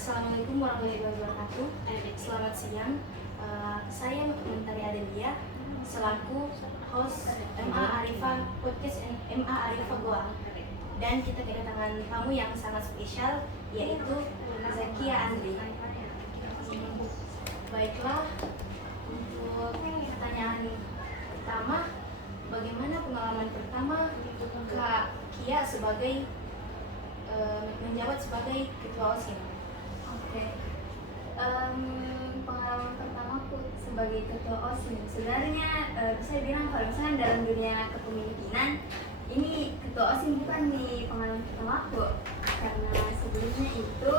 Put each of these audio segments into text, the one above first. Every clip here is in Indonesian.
Assalamualaikum warahmatullahi wabarakatuh. Selamat siang. Saya Mentari Adelia selaku host MA Arifah Podcast MA Arifah Goa. Dan kita kedatangan tamu yang sangat spesial, yaitu Zakia Andri. Baiklah, untuk pertanyaan pertama, bagaimana pengalaman pertama Kak Kia sebagai menjabat sebagai ketua OSIM? Oke. Pengalaman pertamaku sebagai ketua OSIM sebenarnya bisa dibilang kalau misalnya dalam dunia kepemimpinan ini ketua OSIM bukan di pengalaman pertamaku, karena sebelumnya itu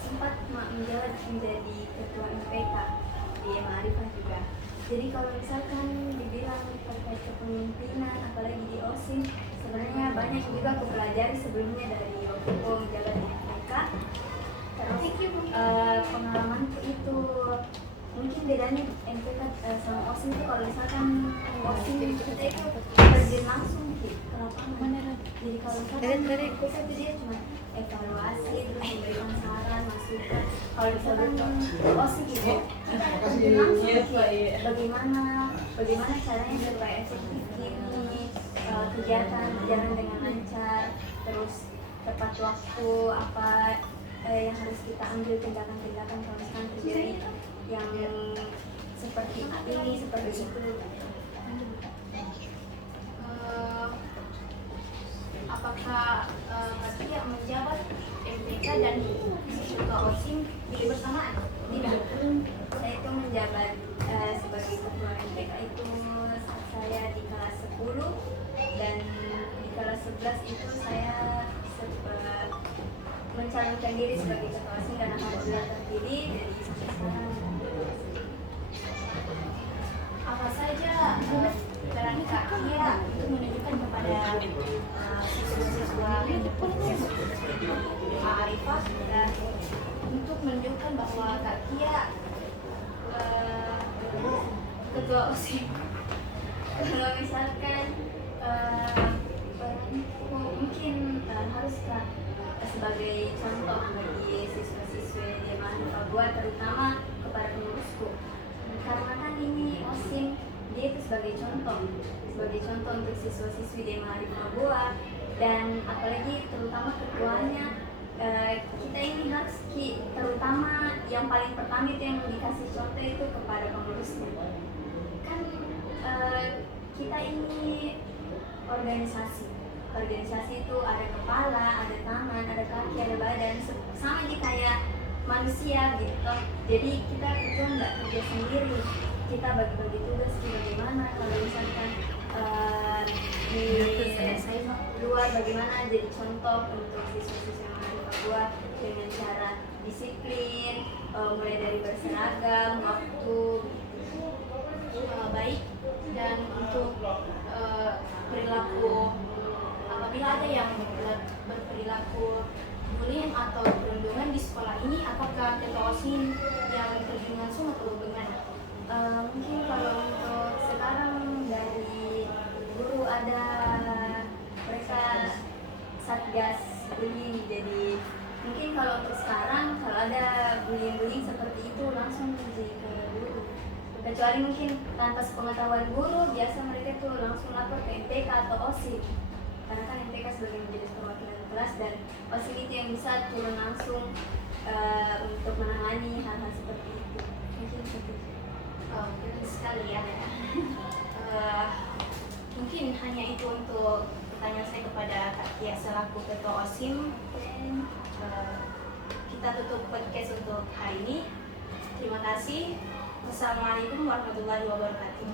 sempat menjabat menjadi ketua MPK di Ma'arifah juga. Jadi kalau misalkan dibilang terkait kepemimpinan apalagi di OSIM, sebenarnya banyak juga aku pelajari sebelumnya dari waktu aku menjabat di MPK. Terus pengalamanku itu mungkin bedanya MPK sama OSIM itu kalau misalkan OSIM kita itu terjun langsung di lapangan. Jadi kalau misalkan MPK itu dia cuma evaluasi, terus memberikan saran, masukan. Kalau misalkan OSIM itu kita terjun langsung bagaimana caranya supaya efektif ini kegiatan berjalan dengan lancar, terus tepat waktu, apa yang harus kita ambil tindakan-tindakan kalau misalkan terjadi yang seperti ini, seperti itu. Apakah Kia menjabat MPK dan ketua OSIM bersamaan? Tidak, saya itu menjabat sebagai ketua MPK itu saat saya di kelas 10, dan di kelas 11 itu saya sempat mencalonkan diri sebagai ketua OSIM dan alhamdulillah terpilih dari sampai sekarang. Apa saja peran Kak Kia untuk menunjukkan kepada siswa-siswa Arifah dan untuk menunjukkan bahwa Kak Kia Ketua OSIM? Kalau misalkan peranku mungkin harus sebagai contoh bagi siswa-siswi di Ma'arifah Goa, terutama kepada pengurusku, karena kan ini OSIM dia itu sebagai contoh untuk siswa-siswi di Ma'arifah Goa, dan apalagi terutama ketuanya. Kita ini harus terutama yang paling pertama itu yang dikasih contoh itu kepada pengurusnya. Kan kita ini organisasi itu ada kepala, ada tangan, ada kaki, ada badan, sama aja kayak manusia gitu. Jadi kita itu nggak kerja sendiri, kita bagi-bagi tugas. Bagaimana kalau misalkan di luar, bagaimana jadi contoh untuk siswa-siswa yang ada di Papua dengan cara disiplin, mulai dari berseragam, waktu baik, dan untuk perilaku apabila ada yang berperilaku bullying atau perundungan di sekolah ini, apakah ketua OSIM yang terjun langsung atau bagaimana? Mungkin kalau untuk sekarang dari guru ada mereka satgas bullying, jadi mungkin kalau untuk sekarang kalau ada bullying seperti itu langsung jadi ke guru, kecuali mungkin tanpa sepengetahuan guru, biasa mereka tuh langsung lapor ke MPK atau OSIM, karena kan MPK sebagai majelis perwakilan kelas dan OSIM itu yang bisa turun langsung untuk menangani hal-hal seperti itu. Mungkin seperti itu. Keren sekali ya. Mungkin hanya itu untuk pertanyaan saya kepada Kak Kia selaku ketua OSIM. Kita tutup podcast untuk hari ini. Terima kasih. Wassalamualaikum warahmatullahi wabarakatuh.